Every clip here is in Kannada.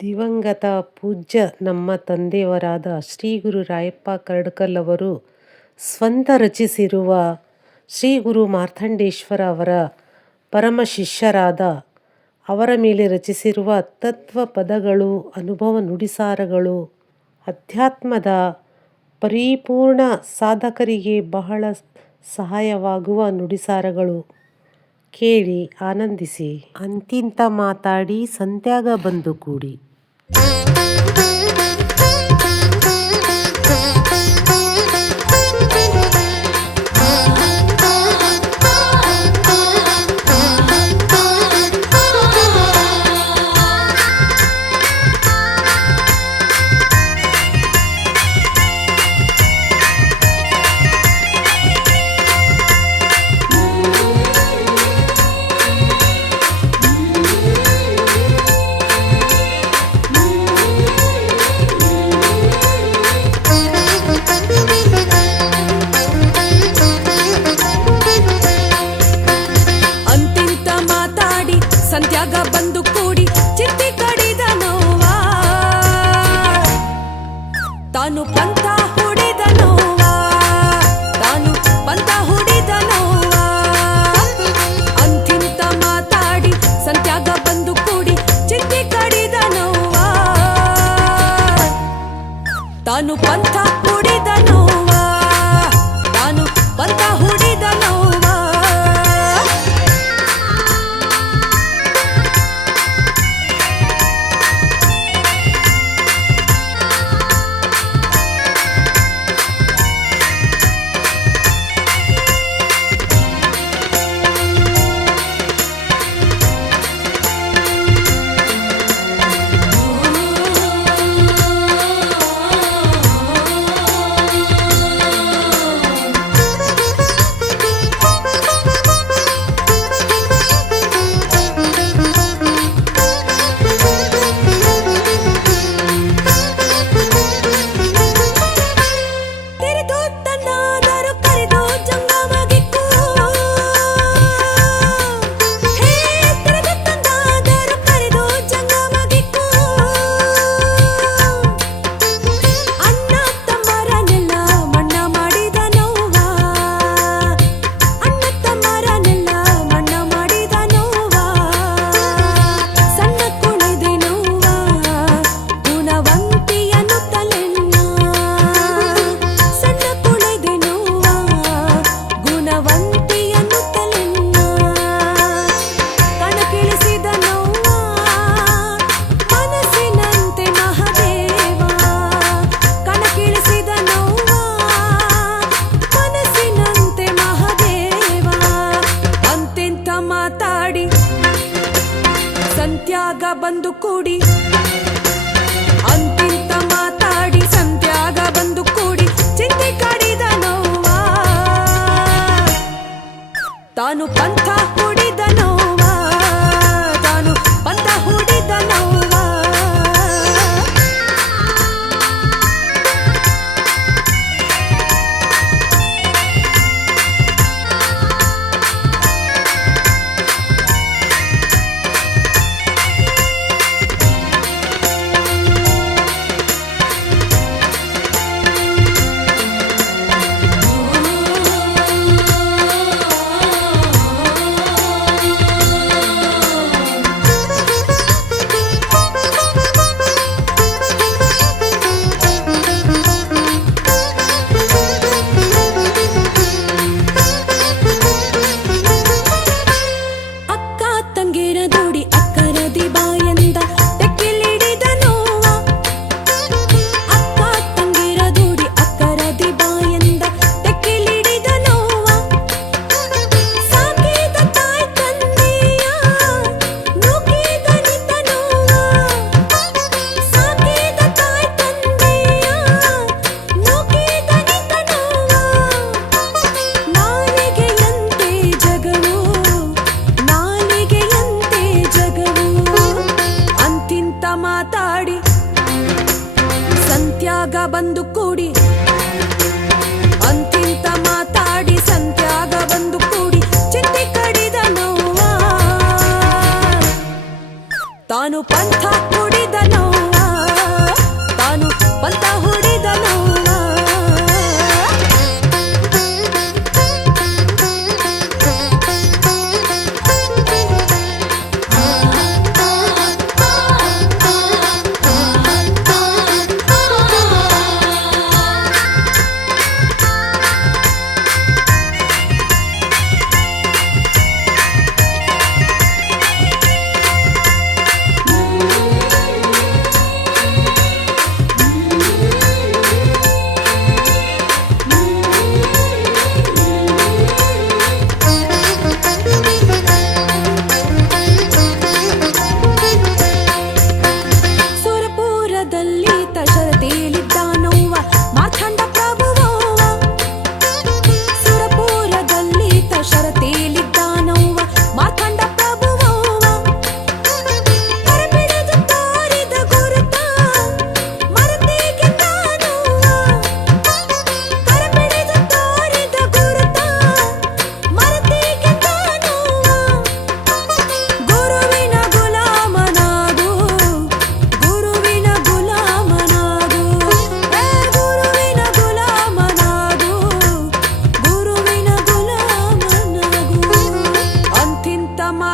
ದಿವಂಗತ ಪೂಜ್ಯ ನಮ್ಮ ತಂದೆಯವರಾದ ಶ್ರೀ ಗುರು ರಾಯಪ್ಪ ಕರ್ಡ್ಕಲ್ ಅವರು ಸ್ವಂತ ರಚಿಸಿರುವ ಶ್ರೀ ಗುರು ಮಾರ್ತಾಂಡೇಶ್ವರ ಅವರ ಪರಮ ಶಿಷ್ಯರಾದ ಅವರ ಮೇಲೆ ರಚಿಸಿರುವ ತತ್ವ ಪದಗಳು, ಅನುಭವ ನುಡಿಸಾರಗಳು ಅಧ್ಯಾತ್ಮದ ಪರಿಪೂರ್ಣ ಸಾಧಕರಿಗೆ ಬಹಳ ಸಹಾಯವಾಗುವ ನುಡಿಸಾರಗಳು. ಕೇಳಿ ಆನಂದಿಸಿ. ಅಂತಿಂತ ಮಾತಾಡಿ ಸಂತ್ಯಾಗ ಬಂದು ಕೂಡಿ. ಸಂತ್ಯಾಗ ಬಂದು ಕೂಡಿ ಚಿತ್ತಿ ಕಡಿದ ನೋವಾ, ತಾನು ಪಂಥ ಹುಡಿದ ನೋವಾ, ತಾನು ಪಂಥ ಹುಡಿದ ನೋವಾ. ಅಂತಿಂತ ಮಾತಾಡಿ ಸಂತ್ಯಾಗ ಬಂದು ಕೂಡಿ ಚಿತ್ತಿ ಕಡಿದ ನೋವಾ, ತಾನು ಪಂಥ ಹುಡಿದ ನೋವಾ, ತಾನು ಪಂಥ ಹುಡಿದ ನೋವಾ. ಸಂತ್ಯಾಗ ಬಂದು ಕೂಡಿ, ಅಂತಿಂತ ಮಾತಾಡಿ ಸಂತ್ಯಾಗ ಬಂದು ಕೂಡಿ ಚಿಂತೆ ಕಡಿದ ನೋವಾ, ತಾನು ಪಂಥ ಹುಡಿದ ನೋವಾ, ತಾನು ಪಂಥ ಹುಡಿದ ನೋವಾ. ಸಂತ್ಯಾಗ ಬಂದು ಕೂಡಿ, ಅಂತಿಂತ ಮಾತಾಡಿ ಸಂತ್ಯಾಗ ಬಂದು ಕೂಡಿ ಚಿಂತೆ ಕಡಿದ ನೋವಾ, ತಾನು ಪಂಥ ಕುಡಿದ ನೋವಾ.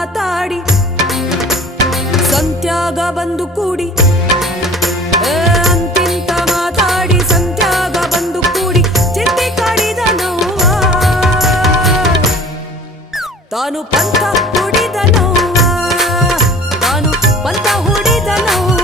ಮಾತಾಡಿ ಸಂತ್ಯಾಗ ಬಂದು ಕೂಡಿ ಅಂತಿಂತ ಮಾತಾಡಿ ಸಂತ್ಯಾಗ ಬಂದು ಕೂಡಿ ಚಿಂತೆ ಕಾಡಿದ ನೋವ ತಾನು ಪಂಥ ಹುಡಿದ ನೋವ ತಾನು ಪಂಥ ಹುಡಿದ ನೋವ